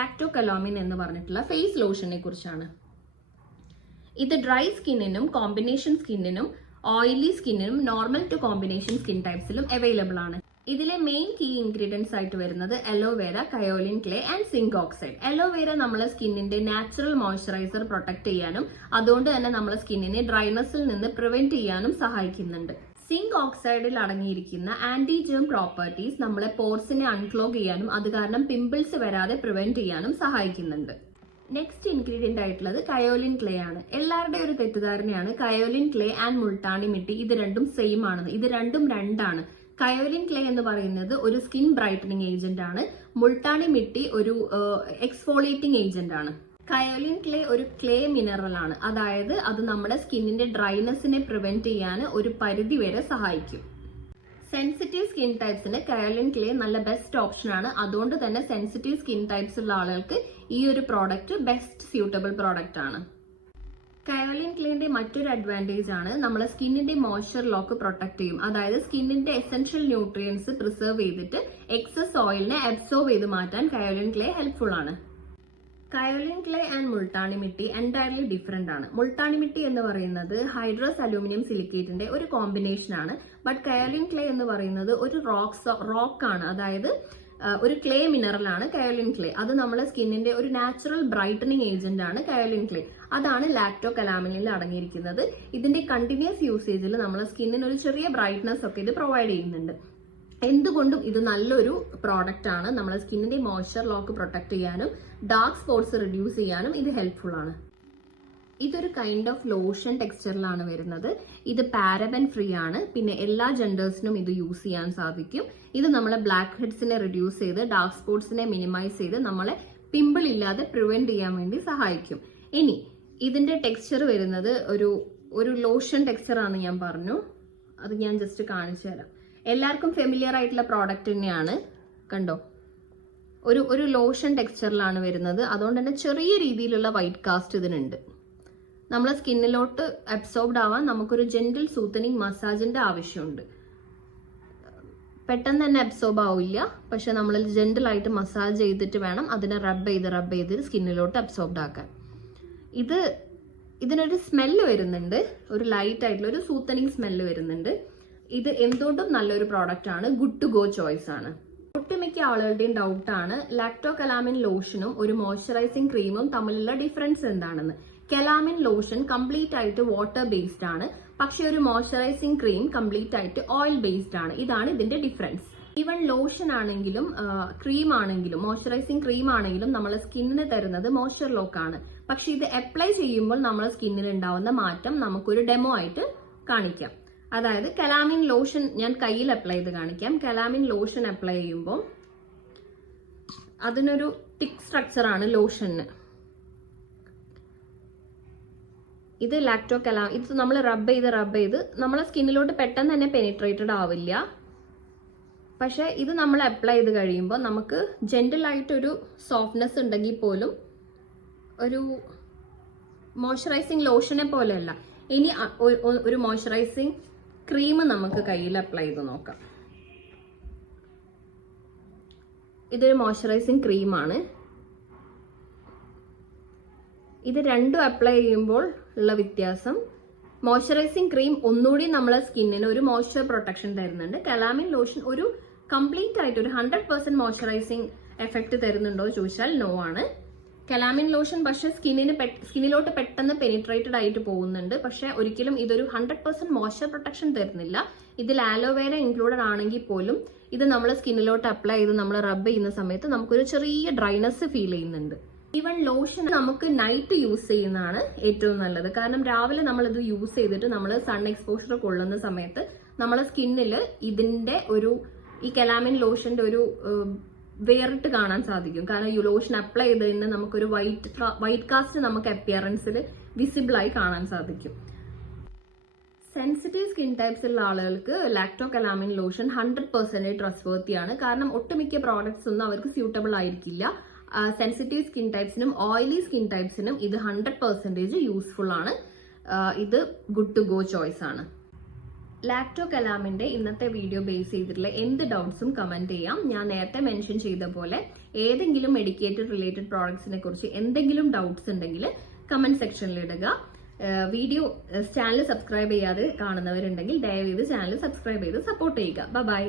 ലാക്ടോകലാമിൻ എന്ന് പറഞ്ഞിട്ടുള്ള ഫേസ് ലോഷനെ കുറിച്ചാണ്. ഇത് ഡ്രൈ സ്കിന്നിനും കോമ്പിനേഷൻ സ്കിന്നിനും ഓയിലി സ്കിന്നിനും നോർമൽ ടു കോമ്പിനേഷൻ സ്കിൻ ടൈപ്സിലും അവൈലബിൾ ആണ്. ഇതിലെ മെയിൻ കീ ഇൻഗ്രീഡിയൻസ് ആയിട്ട് വരുന്നത് aloe vera, kaolin clay and zinc oxide. Aloe vera നമ്മളെ സ്കിന്നിന്റെ നാച്ചുറൽ മോയ്സ്ചറൈസർ പ്രൊട്ടക്ട് ചെയ്യാനും അതുകൊണ്ട് തന്നെ നമ്മളെ സ്കിന്നിനെ ഡ്രൈനെസ്സിൽ നിന്ന് പ്രിവെന്റ് ചെയ്യാനും സഹായിക്കുന്നുണ്ട്. സിങ്ക് ഓക്സൈഡിൽ അടങ്ങിയിരിക്കുന്ന ആന്റി ജേം പ്രോപ്പർട്ടീസ് നമ്മളെ പോർസിനെ അൺക്ലോഗ് ചെയ്യാനും അത് കാരണം പിമ്പിൾസ് വരാതെ പ്രിവെന്റ് ചെയ്യാനും സഹായിക്കുന്നുണ്ട്. നെക്സ്റ്റ് ഇൻഗ്രീഡിയന്റ് ആയിട്ടുള്ളത് കയോലിൻ ക്ലേ ആണ്. എല്ലാവരുടെയും ഒരു തെറ്റിദ്ധാരണയാണ് kaolin clay and multani mitti ഇത് രണ്ടും സെയിം ആണെന്ന്. ഇത് രണ്ടും രണ്ടാണ്. കയോലിൻ ക്ലേ എന്ന് പറയുന്നത് ഒരു സ്കിൻ ബ്രൈറ്റനിങ് ഏജന്റ് ആണ്. മുൾട്ടാനി മിട്ടി ഒരു എക്സ്ഫോളിയേറ്റിംഗ് ഏജന്റ് ആണ്. കയോലിൻ ക്ലേ ഒരു ക്ലേ മിനറൽ ആണ്, അതായത് അത് നമ്മുടെ സ്കിന്നിന്റെ ഡ്രൈനെസ്സിനെ പ്രിവെന്റ് ചെയ്യാൻ ഒരു പരിധി വരെ സഹായിക്കും. സെൻസിറ്റീവ് സ്കിൻ ടൈപ്സിന് കയോലിൻ ക്ലേ നല്ല ബെസ്റ്റ് ഓപ്ഷൻ ആണ്. അതുകൊണ്ട് തന്നെ സെൻസിറ്റീവ് സ്കിൻ ടൈപ്സ് ഉള്ള ആളുകൾക്ക് ഈ ഒരു പ്രോഡക്റ്റ് ബെസ്റ്റ് സ്യൂട്ടബിൾ പ്രോഡക്റ്റ് ആണ്. കയോലിൻ ക്ലേന്റെ മറ്റൊരു അഡ്വാൻറ്റേജ് ആണ് നമ്മളെ സ്കിന്നിന്റെ മോയ്സ്ചർ ലോക്ക് പ്രൊട്ടക്ട് ചെയ്യും. അതായത് സ്കിന്നിന്റെ എസെൻഷ്യൽ ന്യൂട്രിയൻസ് പ്രിസർവ് ചെയ്തിട്ട് എക്സസ് ഓയിലിനെ അബ്സോർബ് ചെയ്ത് മാറ്റാൻ കയോലിൻ ക്ലേ ഹെൽപ്ഫുൾ ആണ്. Kaolin clay and multani mitti entirely different ആണ്. മുൾട്ടാനി മിട്ടി എന്ന് പറയുന്നത് ഹൈഡ്രസ് അലൂമിനിയം സിലിക്കേറ്റിന്റെ ഒരു കോമ്പിനേഷൻ ആണ്. ബട്ട് കയോലിൻ ക്ലേ എന്ന് പറയുന്നത് ഒരു റോക്ക് ആണ്, അതായത് ഒരു ക്ലേ മിനറൽ ആണ് കയോലിൻ ക്ലേ. അത് നമ്മളെ സ്കിന്നിന്റെ ഒരു നാച്ചുറൽ ബ്രൈറ്റനിങ് ഏജന്റ് ആണ് കയോലിൻ ക്ലേ. അതാണ് ലാക്ടോകലാമിനിൽ അടങ്ങിയിരിക്കുന്നത്. ഇതിന്റെ കണ്ടിന്യൂസ് യൂസേജിൽ നമ്മളെ സ്കിന്നിന് ഒരു ചെറിയ ബ്രൈറ്റ്നസ് ഒക്കെ ഇത് പ്രൊവൈഡ് ചെയ്യുന്നുണ്ട്. എന്തുകൊണ്ടും ഇത് നല്ലൊരു പ്രോഡക്റ്റ് ആണ്. നമ്മളെ സ്കിന്നിന്റെ മോയ്സ്ചർ ലോക്ക് പ്രൊട്ടക്ട് ചെയ്യാനും ഡാർക്ക് സ്പോട്ട്സ് റിഡ്യൂസ് ചെയ്യാനും ഇത് ഹെൽപ്ഫുൾ ആണ്. ഇതൊരു കൈൻഡ് ഓഫ് ലോഷൻ ടെക്സ്ചറിലാണ് വരുന്നത്. ഇത് പാരബൻ ഫ്രീ ആണ്. പിന്നെ എല്ലാ ജെൻഡേഴ്സിനും ഇത് യൂസ് ചെയ്യാൻ സാധിക്കും. ഇത് നമ്മളെ ബ്ലാക്ക് ഹെഡ്സിനെ റിഡ്യൂസ് ചെയ്ത് ഡാർക്ക് സ്പോട്ട്സിനെ മിനിമൈസ് ചെയ്ത് നമ്മളെ പിമ്പിൾ ഇല്ലാതെ പ്രിവെന്റ് ചെയ്യാൻ വേണ്ടി സഹായിക്കും. ഇനി ഇതിന്റെ ടെക്സ്ചർ വരുന്നത് ഒരു ലോഷൻ ടെക്സ്ചർ ആണ് ഞാൻ പറഞ്ഞു. അത് ഞാൻ ജസ്റ്റ് കാണിച്ചു തരാം. എല്ലാവർക്കും ഫെമിലിയർ ആയിട്ടുള്ള പ്രോഡക്റ്റ് തന്നെയാണ്. കണ്ടോ, ഒരു ലോഷൻ ടെക്സ്ചറിലാണ് വരുന്നത്. അതുകൊണ്ട് തന്നെ ചെറിയ രീതിയിലുള്ള വൈറ്റ് കാസ്റ്റ് ഇതിനുണ്ട്. നമ്മളെ സ്കിന്നിലോട്ട് അബ്സോർബ്ഡ് ആവാൻ നമുക്കൊരു ജെന്റിൽ സൂത്തനിങ് മസാജിന്റെ ആവശ്യമുണ്ട്. പെട്ടെന്ന് തന്നെ അബ്സോർബ് ആവില്ല, പക്ഷെ നമ്മൾ ജെന്റിൽ ആയിട്ട് മസാജ് ചെയ്തിട്ട് വേണം അതിനെ റബ്ബ് ചെയ്ത് സ്കിന്നിലോട്ട് അബ്സോർബ്ഡ് ആക്കാൻ. ഇതിനൊരു സ്മെല്ല് വരുന്നുണ്ട്, ഒരു ലൈറ്റ് ആയിട്ടുള്ള ഒരു സൂത്തനിങ് സ്മെല്ല് വരുന്നുണ്ട്. ഇത് എന്തുകൊണ്ടും നല്ലൊരു പ്രോഡക്റ്റ് ആണ്, ഗുഡ് ടു ഗോ ചോയ്സ് ആണ്. ഒട്ടുമിക്ക ആളുകളുടെയും ഡൗട്ടാണ് ലാക്ടോകലാമിൻ ലോഷനും ഒരു മോയ്സ്ചറൈസിംഗ് ക്രീമും തമ്മിലുള്ള ഡിഫറൻസ് എന്താണെന്ന്. കലാമിൻ ലോഷൻ കംപ്ലീറ്റ് ആയിട്ട് വാട്ടർ ബേസ്ഡ് ആണ്, പക്ഷെ ഒരു മോയ്സ്ചറൈസിംഗ് ക്രീം കംപ്ലീറ്റ് ആയിട്ട് ഓയിൽ ബേസ്ഡ് ആണ്. ഇതാണ് ഇതിന്റെ ഡിഫറൻസ്. ഈവൻ ലോഷൻ ആണെങ്കിലും ക്രീം ആണെങ്കിലും മോയ്സ്ചറൈസിംഗ് ക്രീം ആണെങ്കിലും നമ്മളെ സ്കിന്നിന് തരുന്നത് മോയ്സ്ചർ ലോക്ക് ആണ്. പക്ഷെ ഇത് അപ്ലൈ ചെയ്യുമ്പോൾ നമ്മളെ സ്കിന്നിൽ ഉണ്ടാവുന്ന മാറ്റം നമുക്കൊരു ഡെമോ ആയിട്ട് കാണിക്കാം. അതായത് കലാമിൻ ലോഷൻ ഞാൻ കയ്യിൽ അപ്ലൈ ചെയ്ത് കാണിക്കാം. കലാമിൻ ലോഷൻ അപ്ലൈ ചെയ്യുമ്പോൾ അതിനൊരു തിക്ക് സ്ട്രക്ചർ ആണ് ലോഷന്. ഇത് ലാക്ടോകലാമിൻ, ഇത് നമ്മൾ റബ്ബ് ചെയ്ത് നമ്മളെ സ്കിന്നിലോട്ട് പെട്ടെന്ന് തന്നെ പെനിട്രേറ്റഡ് ആവില്ല. പക്ഷെ ഇത് നമ്മൾ അപ്ലൈ ചെയ്ത് കഴിയുമ്പോൾ നമുക്ക് ജെന്റിൽ ആയിട്ടൊരു സോഫ്റ്റ്നെസ് ഉണ്ടെങ്കിൽ പോലും ഒരു മോയ്സ്ചറൈസിംഗ് ലോഷനെ പോലെയല്ല. ഇനി ഒരു മോയ്സ്ചറൈസിംഗ് ക്രീം നമുക്ക് കയ്യിൽ അപ്ലൈ ചെയ്ത് നോക്കാം. ഇതൊരു മോയ്സ്ചറൈസിംഗ് ക്രീമാണ്. ഇത് രണ്ടും അപ്ലൈ ചെയ്യുമ്പോൾ ഉള്ള വ്യത്യാസം, മോയ്സ്ചറൈസിംഗ് ക്രീം ഒന്നുകൂടി നമ്മളെ സ്കിന്നിന് ഒരു മോയ്സ്ചർ പ്രൊട്ടക്ഷൻ തരുന്നുണ്ട്. കലാമിൻ ലോഷൻ ഒരു കംപ്ലീറ്റ് ആയിട്ട് ഒരു 100% മോയ്സ്ചറൈസിംഗ് എഫക്ട് തരുന്നുണ്ടോ ചോദിച്ചാൽ നോ ആണ്. കലാമിൻ ലോഷൻ പക്ഷെ സ്കിന്നിലോട്ട് പെട്ടെന്ന് പെനിട്രേറ്റഡ് ആയിട്ട് പോകുന്നുണ്ട്. പക്ഷെ ഒരിക്കലും ഇതൊരു 100% മോയ്സ്ചർ പ്രൊട്ടക്ഷൻ തരുന്നില്ല. ഇതിൽ ആലോവേര ഇൻക്ലൂഡഡ് ആണെങ്കിൽ പോലും ഇത് നമ്മളെ സ്കിന്നിലോട്ട് അപ്ലൈ ചെയ്ത് നമ്മൾ റബ്ബ് ചെയ്യുന്ന സമയത്ത് നമുക്കൊരു ചെറിയ ഡ്രൈനെസ് ഫീൽ ചെയ്യുന്നുണ്ട്. ഈവൻ ലോഷൻ നമുക്ക് നൈറ്റ് യൂസ് ചെയ്യുന്നതാണ് ഏറ്റവും നല്ലത്. കാരണം രാവിലെ നമ്മൾ ഇത് യൂസ് ചെയ്തിട്ട് നമ്മൾ സൺ എക്സ്പോഷർ കൊള്ളുന്ന സമയത്ത് നമ്മളെ സ്കിന്നിൽ ഇതിന്റെ ഈ കലാമിൻ ലോഷന്റെ ഒരു വേറിട്ട് കാണാൻ സാധിക്കും. കാരണം ഈ ലോഷൻ അപ്ലൈ ചെയ്ത് തന്നെ നമുക്കൊരു വൈറ്റ് കാസ്റ്റ് നമുക്ക് അപ്പിയറൻസിൽ വിസിബിൾ ആയി കാണാൻ സാധിക്കും. സെൻസിറ്റീവ് സ്കിൻ ടൈപ്സ് ഉള്ള ആളുകൾക്ക് ലാക്ടോകലാമിൻ ലോഷൻ 100% ട്രസ്റ്റ്വർത്തി ആണ്. കാരണം ഒട്ടുമിക്ക പ്രോഡക്ട്സ് ഒന്നും അവർക്ക് സ്യൂട്ടബിൾ ആയിരിക്കില്ല. സെൻസിറ്റീവ് സ്കിൻ ടൈപ്സിനും ഓയിലി സ്കിൻ ടൈപ്സിനും ഇത് 100% യൂസ്ഫുൾ ആണ്. ഇത് ഗുഡ് ടു ഗോ ചോയ്സ് ആണ്. ലാക്ടോ കലാമിന്റെ ഇന്നത്തെ വീഡിയോ ബേസ് ചെയ്തിട്ടുള്ള എന്ത് ഡൗട്ട്സും കമന്റ് ചെയ്യാം. ഞാൻ നേരത്തെ മെൻഷൻ ചെയ്ത പോലെ ഏതെങ്കിലും മെഡിക്കേറ്റഡ് റിലേറ്റഡ് പ്രോഡക്ട്സിനെ കുറിച്ച് എന്തെങ്കിലും ഡൗട്ട്സ് ഉണ്ടെങ്കിൽ കമന്റ് സെക്ഷനിൽ ഇടുക. വീഡിയോ ചാനൽ സബ്സ്ക്രൈബ് ചെയ്യാതെ കാണുന്നവരുണ്ടെങ്കിൽ ദയവേത് ചാനൽ സബ്സ്ക്രൈബ് ചെയ്ത് സപ്പോർട്ട് ചെയ്യുക. ബൈ.